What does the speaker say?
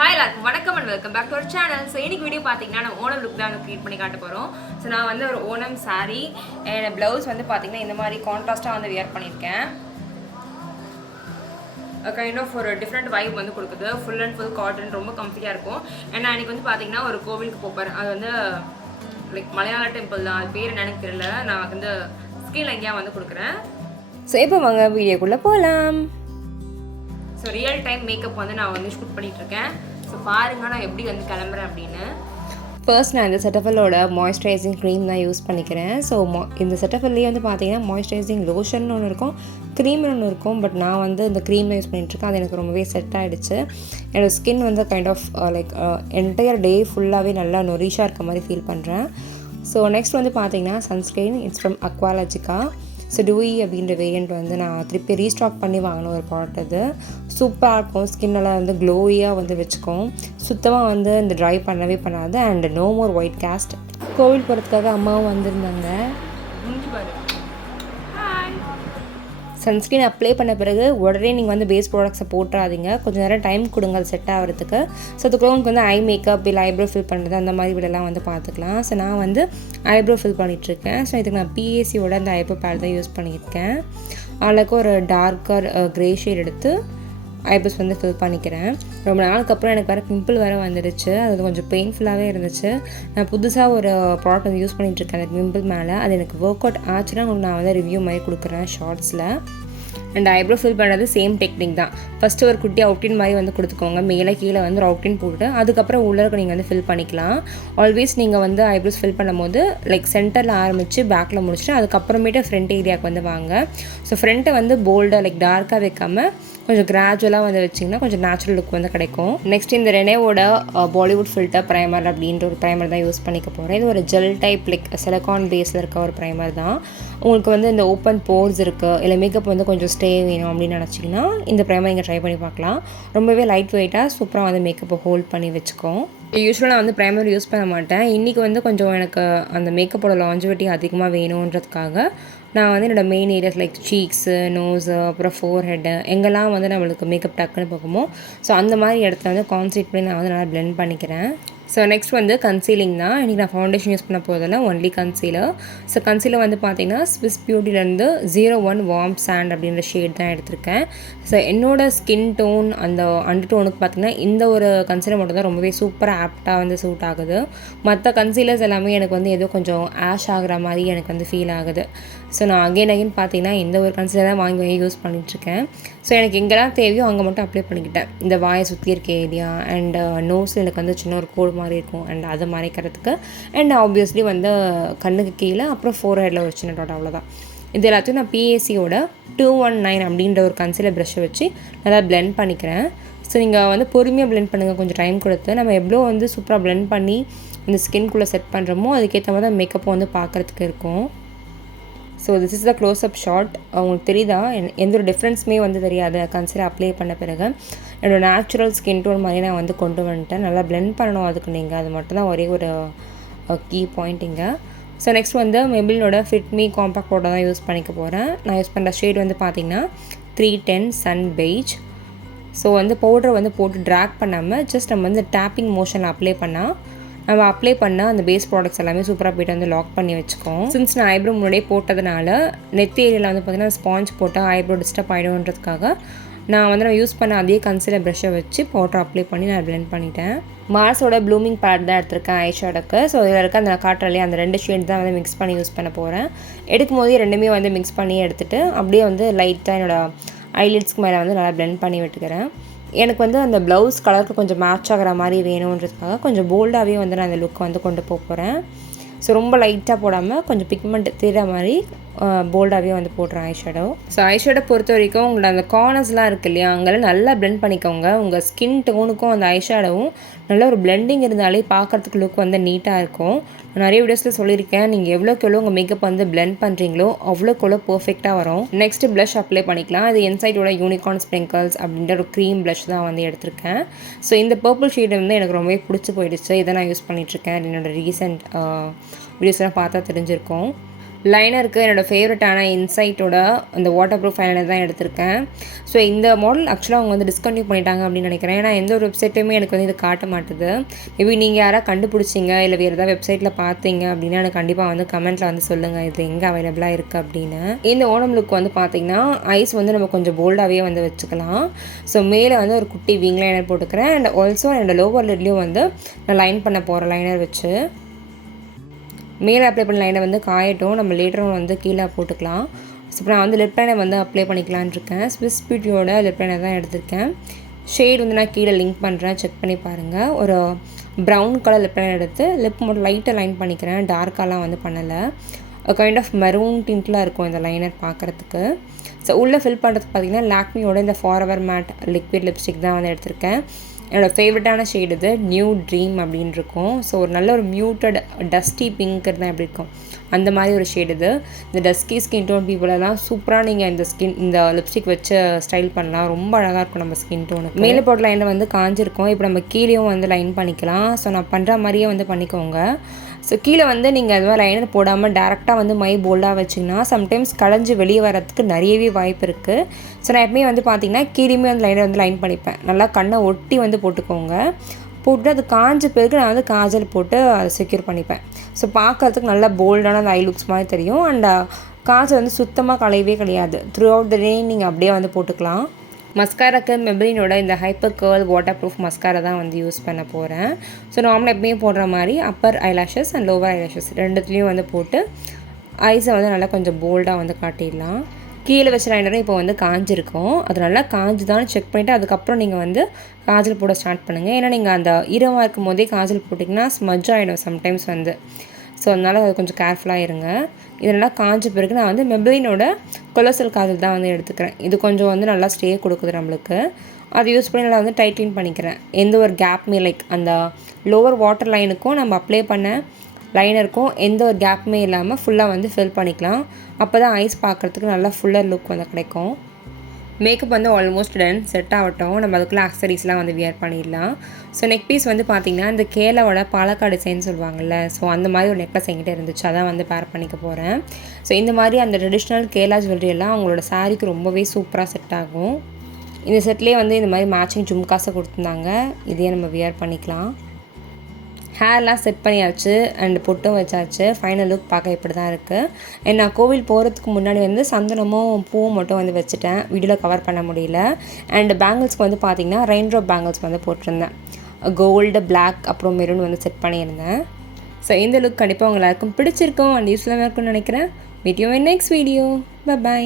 Hi எல்லாருக்கும் வணக்கம் and welcome back to our channel. So இன்னைக்கு வீடியோ பார்த்தீங்கன்னா நம்ம ஓணம் லுக் தான் க்ரியேட் பண்ணி காட்ட போகிறோம். ஸோ நான் வந்து ஒரு ஓணம் சாரீ அண்ட் ப்ளவுஸ் வந்து பார்த்தீங்கன்னா இந்த மாதிரி கான்ட்ராஸ்ட்டாக வந்து வியர் பண்ணியிருக்கேன். கைண்ட் ஆஃப் ஒரு டிஃப்ரெண்ட் வைப் வந்து கொடுக்குது. ஃபுல் அண்ட் ஃபுல் காட்டன், ரொம்ப கம்ஃபர்ட்டாக இருக்கும். அண்ட் நான் இன்றைக்கி வந்து பார்த்தீங்கன்னா ஒரு கோவிலுக்கு போகிறேன். அது வந்து லைக் மலையாள டெம்பிள் தான், அது பேர் என்னன்னு தெரியல. நான் வந்து ஸ்க்ரீனில் எங்கேயா வந்து கொடுக்குறேன். ஸோ இப்போ வாங்க வீடியோக்குள்ளே போகலாம். ஸோ ரியல் டைம் மேக்கப் வந்து நான் வந்து ஷூட் பண்ணிகிட்ருக்கேன். ஸோ பாருங்கள் நான் எப்படி வந்து கிளம்புறேன் அப்படின்னு. ஃபர்ஸ்ட் நான் இந்த செட்டஃபலோட மாய்ஸ்சரைசிங் க்ரீம் தான் யூஸ் பண்ணிக்கிறேன். ஸோ இந்த செட்டஃபல்லையே வந்து பார்த்தீங்கன்னா மாய்ஸ்சரைசிங் லோஷன் ஒன்று இருக்கும், க்ரீம் ஒன்று இருக்கும். பட் நான் வந்து இந்த க்ரீம் யூஸ் பண்ணிகிட்ருக்கேன். அது எனக்கு ரொம்பவே செட் ஆகிடுச்சு. என்னோடய ஸ்கின் வந்து kind of like entire day ஃபுல்லாகவே நல்லா நொரிஷாக இருக்க மாதிரி ஃபீல் பண்ணுறேன். ஸோ நெக்ஸ்ட் வந்து பார்த்தீங்கன்னா sunscreen. It's from Aqualogica. So dewy அப்படின்ற வேரியண்ட் வந்து நான் திருப்பி ரீஸ்டாக் பண்ணி வாங்கின ஒரு ப்ராடக்ட். அது சூப்பராக இருக்கும். ஸ்கின்னெல்லாம் வந்து க்ளோயியாக வந்து வச்சுக்கும். சுத்தமாக வந்து இந்த ட்ரை பண்ணவே பண்ணாது. And no more white cast. கோவில் போகிறதுக்காக அம்மாவும் வந்திருந்தாங்க. சன்ஸ்க்ரீன் அப்ளை பண்ண பிறகு உடனே நீங்கள் வந்து பேஸ் ப்ராடக்ட்ஸை போட்டுறாதீங்க. கொஞ்சம் நேரம் டைம் கொடுங்க அது செட் ஆகிறதுக்கு. ஸோ அதுக்குள்ள உங்களுக்கு வந்து ஐ மேக்கப் இல்லை ஐப்ரோ ஃபில் பண்ணுறது அந்த மாதிரி விடலாம் வந்து பார்த்துக்கலாம். ஸோ நான் வந்து ஐப்ரோ ஃபில் பண்ணிகிட்ருக்கேன். ஸோ இதுக்கு நான் பிஏசியோட அந்த ஐப்ரோ பேட் தான் யூஸ் பண்ணியிருக்கேன். அதுக்கு ஒரு டார்க்கர் க்ரே ஷேட் எடுத்து ஐப்ரோஸ் வந்து ஃபில் பண்ணிக்கிறேன். ரொம்ப நாளுக்கு அப்புறம் எனக்கு வேறு பிம்பிள் வேறு வந்துடுச்சு. அது கொஞ்சம் பெயின்ஃபுல்லாகவே இருந்துச்சு. நான் புதுசாக ஒரு ப்ராடக்ட் வந்து யூஸ் பண்ணிகிட்ருக்கேன் அந்த பிம்பிள் மேலே. அது எனக்கு ஒர்க் அவுட் ஆச்சுன்னா உங்களுக்கு நான் வந்து ரிவ்யூ மாதிரி கொடுக்குறேன் ஷார்ட்ஸில். அண்ட் ஐப்ரோ ஃபில் பண்ணுறது சேம் டெக்னிக் தான். ஃபஸ்ட்டு ஒரு குட்டி அவுட்டின் மாதிரி வந்து கொடுத்துக்கோங்க. மேலே கீழே வந்து ஒரு அவுட்டின் போட்டு அதுக்கப்புறம் உள்ளே நீங்கள் வந்து ஃபில் பண்ணிக்கலாம். ஆல்வேஸ் நீங்கள் வந்து ஐப்ரோஸ் ஃபில் பண்ணும்போது லைக் சென்டரில் ஆரம்பித்து பேக்கில் முடிச்சுட்டு அதுக்கப்புறமேட்டு ஃப்ரண்ட் ஏரியாவுக்கு வந்து வாங்க. ஸோ ஃப்ரண்ட்டை வந்து போல்டாக லைக் டார்க்காக வைக்காமல் கொஞ்சம் கிராஜுவலாக வந்து வச்சிங்கன்னா கொஞ்சம் நேச்சுரல் லுக் வந்து கிடைக்கும். நெக்ஸ்ட் இந்த ரெனேவோட பாலிவுட் ஃபில்டர் ப்ரைமர் அப்படின்ற ஒரு ப்ரைமர் தான் யூஸ் பண்ணிக்க போகிறேன். இது ஒரு ஜெல் டைப் லைக் சிலிகான் பேஸில் இருக்க ஒரு ப்ரைமர் தான். உங்களுக்கு வந்து இந்த ஓப்பன் போர்ஸ் இருக்குது இல்லை மேக்கப் வந்து கொஞ்சம் ஸ்டே வேணும் அப்படின்னு நினச்சிங்கன்னா இந்த ப்ரைமர் இங்கே ட்ரை பண்ணி பார்க்கலாம். ரொம்பவே லைட் வெயிட்டாக சூப்பராக வந்து மேக்கப்பை ஹோல்ட் பண்ணி வச்சுக்கோம். யூஸ்வலாக நான் வந்து ப்ரைமர் யூஸ் பண்ண மாட்டேன். இன்றைக்கி வந்து கொஞ்சம் எனக்கு அந்த மேக்கப்போட லாஞ்சிவிட்டி அதிகமாக வேணுன்றதுக்காக நான் வந்து என்னோடய மெயின் ஏரியாஸ் லைக் சீக்ஸு, நோஸு, அப்புறம் ஃபோர் ஹெட்டு எங்கெல்லாம் வந்து நம்மளுக்கு மேக்கப் டக்குன்னு போகுமோ ஸோ அந்த மாதிரி இடத்துல வந்து கான்சன்ட்ரேட் பண்ணி நான் வந்து நல்லா பிளெண்ட் பண்ணிக்கிறேன். ஸோ நெக்ஸ்ட் வந்து கன்சீலிங் தான். இன்றைக்கி நான் ஃபவுண்டேஷன் யூஸ் பண்ண போதில்லை, ஒன்லி கன்சீலர். ஸோ கன்சீலர் வந்து பார்த்திங்கன்னா ஸ்விஸ் பியூட்டிலேருந்து 01 வார்ம் சாண்ட் அப்படின்ற ஷேட் தான் எடுத்திருக்கேன். ஸோ என்னோடய ஸ்கின் டோன் அந்த அண்டர் டோனுக்கு பார்த்திங்கன்னா இந்த ஒரு கன்சீலர் மட்டும் தான் ரொம்பவே சூப்பராக ஆப்டாக வந்து சூட் ஆகுது. மற்ற கன்சீலர்ஸ் எல்லாமே எனக்கு வந்து ஏதோ கொஞ்சம் ஆஷ் ஆகிற மாதிரி எனக்கு வந்து ஃபீல் ஆகுது. ஸோ நான் அகைன் பார்த்திங்கன்னா இந்த ஒரு கன்சீலர் தான் வாங்கி யூஸ் பண்ணிகிட்ருக்கேன். ஸோ எனக்கு எங்கெல்லாம் தேவையோ அங்கே மட்டும் அப்ளை பண்ணிக்கிட்டேன். இந்த வாயை சுற்றி இருக்க ஏரியா அண்ட் நோஸில் எனக்கு வந்து சின்ன ஒரு கோடு மாதிரி இருக்கும் அண்ட் அதை மறைக்கிறதுக்கு. அண்ட் ஆப்வியஸ்லி வந்து கண்ணுக்கு கீழே அப்புறம் ஃபோர் ஹெட்டில் ஒரு சின்ன டாட், அவ்வளோதான். இது எல்லாத்தையும் நான் பிஏசியோட 219 அப்படின்ற ஒரு கன்சீலர் ப்ரஷ்ஷை வச்சு நல்லா பிளெண்ட் பண்ணிக்கிறேன். ஸோ நீங்கள் வந்து பொறுமையாக பிளெண்ட் பண்ணுங்கள், கொஞ்சம் டைம் கொடுத்து. நம்ம எவ்வளோ வந்து சூப்பராக பிளெண்ட் பண்ணி இந்த ஸ்கின்குள்ளே செட் பண்ணுறோமோ அதுக்கேற்ற மாதிரி தான் மேக்கப்பை வந்து பார்க்குறதுக்கு இருக்கும். So this is the close up shot. உங்களுக்கு தெரியுதா? எந்த ஒரு டிஃப்ரென்ஸுமே வந்து தெரியாது கன்சீலர் அப்ளை பண்ண பிறகு. என்னோடய நேச்சுரல் ஸ்கின் டோன் மாதிரி நான் வந்து கொண்டு வந்துட்டேன். நல்லா பிளெண்ட் பண்ணணும் அதுக்கு நீங்கள், அது மட்டும் தான் ஒரே ஒரு கீ பாயிண்டிங்க. ஸோ நெக்ஸ்ட் வந்து மெபிலோட ஃபிட் மீ காம்பேக்ட் பவுடர் தான் யூஸ் பண்ணிக்க போகிறேன். நான் யூஸ் பண்ணுற ஷேட் வந்து பார்த்திங்கன்னா 310 சன் பெய்ஜ். ஸோ வந்து பவுடரை வந்து போட்டு ட்ராக் பண்ணாமல் ஜஸ்ட் நம்ம வந்து டேப்பிங் மோஷனில் அப்ளை பண்ணால் நம்ம அப்ளை பண்ணால் அந்த பேஸ் ப்ராடக்ட்ஸ் எல்லாமே சூப்பராக போய்ட்டு வந்து லாக் பண்ணி வச்சுக்கோம். சின்ஸ் நான் ஐப்ரோ முன்னாடியே போட்டதுனால நெத்தி ஏரியாவில் வந்து பார்த்திங்கன்னா ஸ்பாஞ்ச் போட்டால் ஐப்ரோ டிஸ்டர்ப் ஆகிடும்ன்றதுக்காக நான் யூஸ் பண்ண அதே கன்சீலர் ப்ரஷ்ஷை வச்சு பவுடர் அப்ளை பண்ணி நான் பிளெண்ட் பண்ணிட்டேன். மார்ஸோட ப்ளூமிங் பேட் தான் எடுத்திருக்கேன் ஐஷேடோக்கு. ஸோ இதில் இருக்க அந்த காட்டுறலையே அந்த 2 ஷேட் தான் வந்து மிக்ஸ் பண்ணி யூஸ் பண்ண போகிறேன். எடுக்கும் போதே ரெண்டுமே வந்து மிக்ஸ் பண்ணி எடுத்துகிட்டு அப்படியே வந்து லைட்டாக என்னோடய ஐலிட்ஸ்க்கு மேலே வந்து நல்லா பிளெண்ட் பண்ணி விட்டுக்கிறேன். எனக்கு வந்து அந்த ப்ளவுஸ் கலருக்கு கொஞ்சம் மேட்ச் ஆகிற மாதிரி வேணுன்றதுக்காக கொஞ்சம் போல்டாகவே வந்து நான் அந்த லுக்கை வந்து கொண்டு போகிறேன். ஸோ ரொம்ப லைட்டாக போடாமல் கொஞ்சம் பிக்மெண்ட் தெரிகிற மாதிரி போல்டாகவே வந்து போடுறேன் ஐஷேடோ. ஸோ ஐஷேடோ பொறுத்த வரைக்கும் உங்களோட அந்த கார்னர்ஸ்லாம் இருக்குது இல்லையா, அங்கெல்லாம் நல்லா பிளெண்ட் பண்ணிக்கோங்க. உங்கள் ஸ்கின் டோனுக்கும் அந்த ஐஷேடோவும் நல்ல ஒரு பிளெண்டிங் இருந்தாலே பார்க்குறதுக்கு லுக் வந்து நீட்டாக இருக்கும். நான் நிறைய வீடியோஸில் சொல்லியிருக்கேன், நீங்கள் எவ்வளோக்கு எவ்வளோ உங்கள் மேக்கப் வந்து பிளெண்ட் பண்ணுறீங்களோ அவ்வளோக்கு எவ்வளோ பர்ஃபெக்டாக வரும். நெக்ஸ்ட் ப்ளஷ் அப்ளை பண்ணிக்கலாம். அது இன்சைட்டோட யூனிகார்ன் ஸ்ப்ரிங்கிள்ஸ் அப்படின்ற ஒரு க்ரீம் ப்ளஷ் தான் வந்து எடுத்திருக்கேன். ஸோ இந்த பர்பிள் ஷேட் வந்து எனக்கு ரொம்பவே பிடிச்சி போயிடுச்சு. இதை நான் யூஸ் பண்ணிகிட்ருக்கேன். என்னோடய ரீசெண்ட் வீடியோஸ்லாம் பார்த்தா தெரிஞ்சிருக்கும். லைனருக்கு என்னோடய ஃபேவரட்டான இன்சைட்டோட அந்த வாட்டர் ப்ரூஃப் லைனர் தான் எடுத்திருக்கேன். ஸோ இந்த மாடல் ஆக்சுவலாக அவங்க வந்து டிஸ்கன்டினியூ பண்ணிட்டாங்க அப்படின்னு நினைக்கிறேன். ஏன்னா எந்த ஒரு வெப்சைட்லையுமே எனக்கு வந்து இது காட்ட மாட்டுது. மேபி நீங்கள் யாராவது கண்டுபிடிச்சிங்க இல்லை வேறு ஏதாவது வெப்சைட்டில் பார்த்தீங்க அப்படின்னா எனக்கு கண்டிப்பாக வந்து கமெண்ட்டில் வந்து சொல்லுங்கள் இது எங்கே அவைலபிளாக இருக்குது அப்படின்னு. இந்த ஓணம் லுக் வந்து பார்த்திங்கன்னா ஐஸ் வந்து நம்ம கொஞ்சம் போல்டாகவே வந்து வச்சுக்கலாம். ஸோ மேலே வந்து ஒரு குட்டி விங் லைனர் போட்டுக்கிறேன். அண்ட் ஆல்சோ என்னோடய லோவர் லிட்லேயும் வந்து நான் லைன் பண்ண போகிறேன் லைனர் வச்சு. மேலே அப்ளை பண்ண லைனை வந்து காயட்டும், நம்ம லேட்டரும் வந்து கீழே போட்டுக்கலாம். ஸோ இப்போ நான் வந்து லிப் லைனர் வந்து அப்ளை பண்ணிக்கலான் இருக்கேன். ஸ்விஸ் பியூட்டியோட லிப் லைனர் தான் எடுத்திருக்கேன். ஷேட் வந்து நான் கீழே லிங்க் பண்ணுறேன், செக் பண்ணி பாருங்கள். ஒரு ப்ரௌன் கலர் லிப் லைனர் எடுத்து லிப் மட்டும் லைட்டாக லைன் பண்ணிக்கிறேன். டார்க்காலாம் வந்து பண்ணலை. கைண்ட் ஆஃப் மெரூன் டிண்ட்டில் இருக்கும் இந்த லைனர் பார்க்குறதுக்கு. ஸோ உள்ளே ஃபில் பண்ணுறதுக்கு பார்த்திங்கன்னா லாக்மியோட இந்த ஃபார்எவர் மேட் லிக்விட் லிப்ஸ்டிக் தான் வந்து எடுத்திருக்கேன். என்னோடய ஃபேவரட்டான ஷேட் இது நியூ ட்ரீம் அப்படின்னு இருக்கும். ஸோ ஒரு நல்ல ஒரு மியூட்டட் டஸ்டி பிங்க் இருந்தால் எப்படி இருக்கும் அந்த மாதிரி ஒரு ஷேட் இது. இந்த டஸ்கி ஸ்கின் டோன் பீப்புளெல்லாம் சூப்பராக நீங்கள் இந்த லிப்ஸ்டிக் வச்சு ஸ்டைல் பண்ணலாம். ரொம்ப அழகாக இருக்கும் நம்ம ஸ்கின் டோனு. மேலே போட்ட லைனில் வந்து காஞ்சிருக்கும். இப்போ நம்ம கீழேயும் வந்து லைன் பண்ணிக்கலாம். ஸோ நான் பண்ணுற மாதிரியே வந்து பண்ணிக்கோங்க. ஸோ கீழே வந்து நீங்கள் அது மாதிரி லைனர் போடாமல் டேரெக்டாக வந்து மை போல்டாக வச்சிங்கன்னா சம்டைம்ஸ் களைஞ்சி வெளியே வரத்துக்கு நிறையவே வாய்ப்பு இருக்குது. ஸோ நான் எப்பவுமே வந்து பார்த்திங்கன்னா கீழேயுமே வந்து லைனர் வந்து லைன் பண்ணிப்பேன். நல்லா கண்ணை ஒட்டி வந்து போட்டுக்கோங்க. போட்டு அது காஞ்ச பிறகு நான் வந்து காஜல் போட்டு அதை செக்யூர் பண்ணிப்பேன். ஸோ பார்க்குறதுக்கு நல்லா போல்டான அந்த ஐ லுக்ஸ் மாதிரி தெரியும். அண்ட் காஜல் வந்து சுத்தமாக களையவே கிடையாது. த்ரூ அவுட் த டே நீங்கள் அப்படியே வந்து போட்டுக்கலாம். மஸ்காராக்கு மெப்ளினோட இந்த hyper girl water proof mascara தான் வந்து யூஸ் பண்ண போகிறேன். ஸோ நார்மலாக எப்பவுமே போடுற மாதிரி upper eyelashes and lower eyelashes ரெண்டுத்துலேயும் வந்து போட்டு ஐஸை வந்து நல்லா கொஞ்சம் போல்டாக வந்து காட்டிடலாம். கீழே வச்ச லைனரும் இப்போ வந்து காஞ்சிருக்கும். அது நல்லா காஞ்சி தான் செக் பண்ணிவிட்டு அதுக்கப்புறம் நீங்கள் வந்து காஜல் போட ஸ்டார்ட் பண்ணுங்கள். ஏன்னா நீங்கள் அந்த ஈரமாக இருக்கும் போதே காஜல் போட்டிங்கன்னா ஸ்மஜ் ஆகிடும் சம்டைம்ஸ் வந்து. ஸோ அதனால் அது கொஞ்சம் கேர்ஃபுல்லாக இருங்க. இதெல்லாம் காஞ்ச பிறகு நான் வந்து மெப்ளினோட கொலோசல் காஜல் தான் வந்து எடுத்துக்கிறேன். இது கொஞ்சம் வந்து நல்லா ஸ்டே கொடுக்குது நம்மளுக்கு. அது யூஸ் பண்ணி நல்லா வந்து டைட்லின் பண்ணிக்கிறேன். எந்த ஒரு கேப்புமே லைக் அந்த லோவர் வாட்டர் லைனுக்கும் நம்ம அப்ளை பண்ண லைனருக்கும் எந்த ஒரு கேப்புமே இல்லாமல் ஃபுல்லாக வந்து ஃபில் பண்ணிக்கலாம். அப்போ தான் ஐஸ் பார்க்குறதுக்கு நல்லா ஃபுல்லர் லுக் வந்து கிடைக்கும். மேக்கப் வந்து ஆல்மோஸ்ட் டன் செட் ஆகட்டும். நம்ம அதுக்குள்ளே அக்சரிஸ்லாம் வந்து வியர் பண்ணிடலாம். ஸோ நெக் பீஸ் வந்து பார்த்திங்கன்னா இந்த கேலாவோட பாலக்காடு டிசைன் சொல்லுவாங்கள்ல, ஸோ அந்த மாதிரி ஒரு நெக்லஸ் என்கிட்ட இருந்துச்சு. அதான் வந்து பேர் பண்ணிக்க போகிறேன். ஸோ இந்த மாதிரி அந்த ட்ரெடிஷ்னல் கேலா ஜுவல்லரி எல்லாம் அவங்களோட சாரீக்கு ரொம்பவே சூப்பராக செட் ஆகும். இந்த செட்லேயே வந்து இந்த மாதிரி மேட்சிங் ஜும்காஸை கொடுத்துருந்தாங்க. இதையே நம்ம வியர் பண்ணிக்கலாம். ஹேர்லாம் செட் பண்ணியாச்சு அண்ட் பொட்டும் வச்சாச்சு. ஃபைனல் லுக் பார்க்க இப்படி தான் இருக்குது. அண்ட் நான் கோவில் போகிறதுக்கு முன்னாடி வந்து சந்தனமும் பூவும் மட்டும் வந்து வச்சுட்டேன். வீடியோவில் கவர் பண்ண முடியல. அண்ட் பேங்கிள்ஸ்க்கு வந்து பார்த்திங்கன்னா ரெயின் ட்ராப் பேங்கிள்ஸ் வந்து போட்டிருந்தேன். கோல்டு, பிளாக் அப்புறம் மெரூன் வந்து செட் பண்ணியிருந்தேன். ஸோ இந்த லுக் கண்டிப்பாக உங்க எல்லாருக்கும் பிடிச்சிருக்கும் அண்ட் யூஸ்ஃபுல்லாக இருக்கும்னு நினைக்கிறேன். Meet you in next video. By.